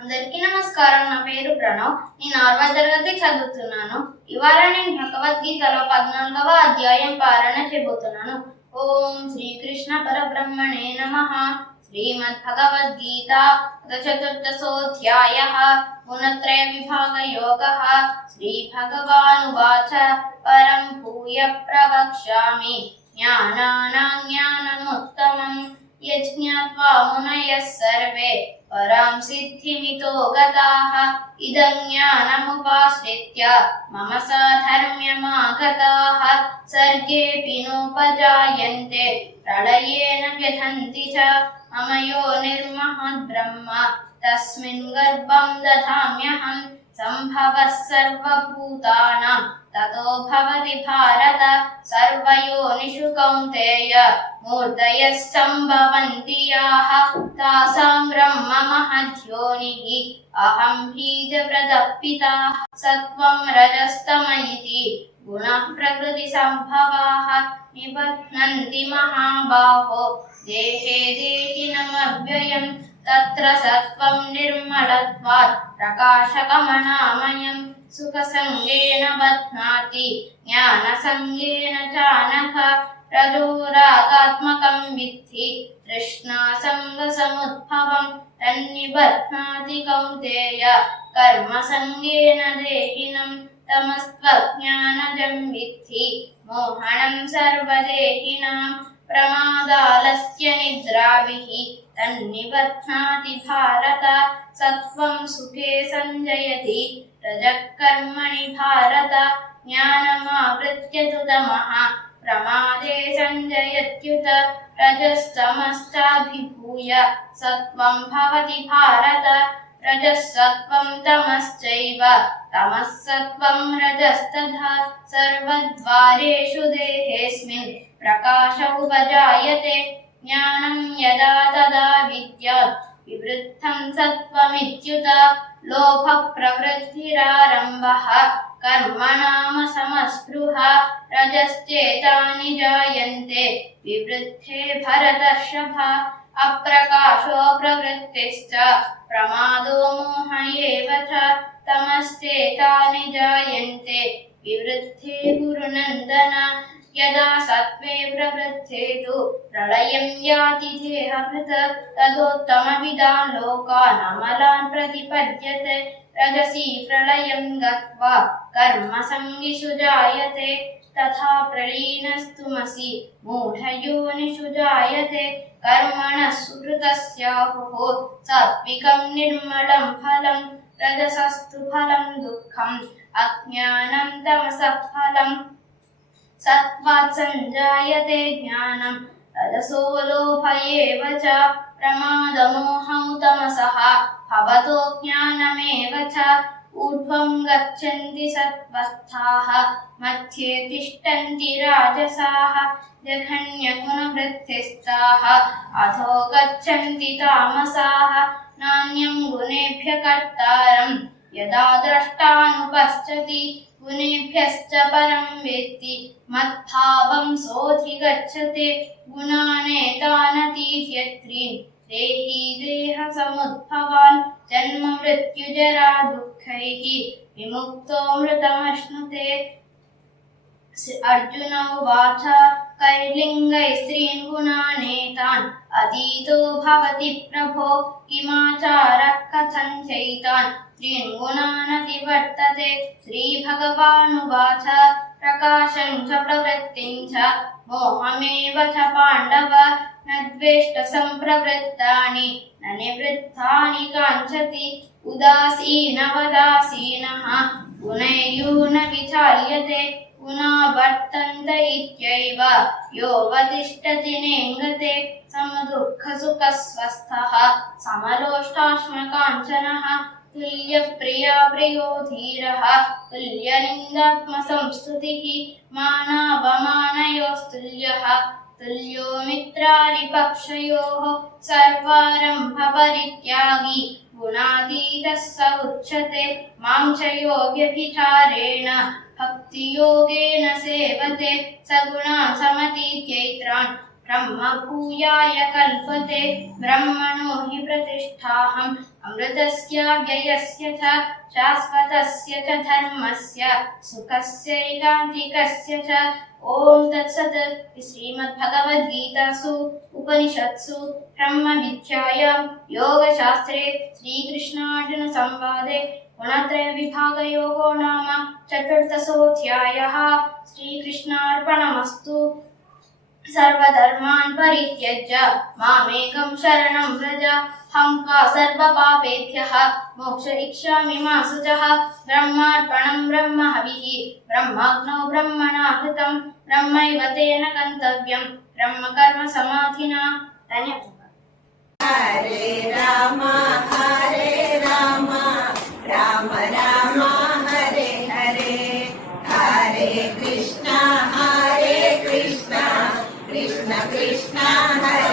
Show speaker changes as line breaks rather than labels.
అందరికీ నమస్కారం. నా పేరు ప్రణవ్. నేను ఆరవ తరగతి చదువుతున్నాను. ఇవాళ నేను భగవద్గీతలో పద్నాలుగవ అధ్యాయం పాలన చెబుతున్నాను ఓం శ్రీకృష్ణ పరబ్రహ్మణే నమ. శ్రీమద్ భగవద్గీత చతుర్థసోధ్యాయ గుణత్రయ విభాగ యోగ. శ్రీ భగవానువాచ పరం భూయ ప్రవక్ష్యామి. జ్ఞానానా జ్ఞానం ज्ञात्वा सर्वे परां गताः इदं ज्ञानमुपाश्रित्य मम साधर्म्यमागताः। सर्गेऽपि नोपजायन्ते प्रलयेन व्यथन्ति च। मम यो निर्महद्ब्रह्म तस्मिन् गर्भं दधाम्यः सम्भवः सर्वभूतानां। ततो भवति भारत सर्वयोनिषु कौन्तेय मूर्तयस्सम्भवन्ति य। मूर्तयन्ति ज्योनिः अहम् बीजप्रदप्ताः स त्वम् रजस्तमनि गुणः प्रकृतिसम्भवाः निबध्नन्ति महाबाहो। देहे देहि नमव्ययम् తత్ర సత్వం నిర్మలత్వాత్ ప్రకాశకమనామయం సుఖసంగేన బధ్నాతి జ్ఞానసంగేన చానక ప్రదూరాగాత్మకం విద్ధి తృష్ణాసంగసముద్భవం तन्निबध्नाति कौन्तेय कर्मसङ्गेन देहिनं तमस्त्वज्ञानजं विद्धि मोहनं सर्वदेहिनां प्रमादालस्य निद्राभिः तन्निबध्नाति भारत सत्त्वं सुखे सञ्जयति रजः कर्मणि भारत ज्ञानमावृत्य तु तमः प्रमादे सञ्जयत्युत रजस्तमश्चाभिभूय सत्त्वं भवति भारत। रजः सत्त्वं तमश्चैव तमः सत्त्वं रजस्तथा सर्वद्वारेषु देहेऽस्मिन् प्रकाश उपजायते ज्ञानं यदा तदा विद्यात् विवृद्धं सत्त्वमित्युत, लोभप्रवृत्तिरारम्भः। समस्पृहा रजश्चेतानि जायन्ते विवृद्धे भरतर्षभ अप्रकाशो प्रवृत्तिश्च प्रमादो मोह एव च तमश्चेतानि जायन्ते विवृद्धे गुरुनन्दन यदा सत्त्वे प्रवृद्धे तु प्रलयं याति देहभृत् तदोत्तमविदान् लोकान् अमलान् प्रतिपद्यते रजसि प्रलयं गत्वा कर्मसङ्गिषु जायते तथा प्रलीनस्तुमसि मूढयोनिषु जायते कर्मणः सुकृतस्याहुः सात्विकं निर्मलं फलं, रजसस्तु फलं दुःखम्, अज्ञानं तमसः फलम् सत्त्वात् सञ्जायते ज्ञानं, रजसो लोभ एव च प्रमादमोहं तमसः। भवतो ज्ञानमेव च ऊर्ध्वं गच्छन्ति सत्त्वस्थाः मध्ये तिष्ठन्ति राजसाः जघन्यगुणवृत्तिस्ताः अधो गच्छन्ति तामसाः, नान्यं गुणेभ्य कर्तारं यदा द्रष्टानुपश्यति गुणेभ्यश्च परं वेत्ति मद्भावं सोऽधिगच्छते गुणानेतानतीत्यत्रीन् देही देहसमुद्भवान् जन्म मृत्युजरा दुःखैः विमुक्तो मृतमश्नुते अर्जुन उवाच कैर्लिङ्गैस्त्रीन् गुणानेतान् अतीतो भवति प्रभो किमाचारः कथं चैतान्? त्रीन् गुणानतिवर्तते श्रीभगवानुवाच प्रकाशं च प्रवृत्तिं च। मोहमेव च पाण्डव न द्वेष्ट सम्प्रवृत्तानि न निवृत्तानि काञ्चति। उदासीनवदासीनः गुणैर्यो न विचाल्यते गुणा वर्तन्त इत्यैव योऽवतिष्ठति नेङ्गते समदुःखसुखस्वस्थः समलोष्टाश्मकाञ्चनः तुल्यप्रिया प्रियो धीरः तुल्यनिन्दात्मसंस्तुतिः मानावमानयोस्तुल्यः तुल्यो मित्रारिपक्षयोः सर्वारम्भपरित्यागी गुणातीतः स उच्यते मां च यो व्यभिचारेण भक्तियोगेन सेवते स गुणान् समतीत्यैत्रान् ब्रह्मभूयाय कल्पते। ब्रह्मणो हि प्रतिष्ठाहं अमृतस्य व्ययस्य च शाश्वतस्य च धर्मस्य सुखस्यैकान्तिकस्य च। ॐ तत्सत् श्रीमद्भगवद्गीतासु उपनिषत्सु ब्रह्मविद्यायां योगशास्त्रे श्रीकृष्णार्जुनसंवादे गुणत्रयविभागयोगो नाम चतुर्दशोऽध्यायः श्रीकृष्णार्पणमस्तु सर्वधर्मान् परित्यज्य मामेकं शरणं व्रज हं का सर्वपापेभ्यः मोक्ष इच्छामि मा शुचः ब्रह्मार्पणं ब्रह्म हविः ब्रह्माग्नौ ब्रह्मणाहृतं ब्रह्मैव तेन गन्तव्यं ब्रह्मकर्म समाधिना धन्यवादः
हरे राम Namaste.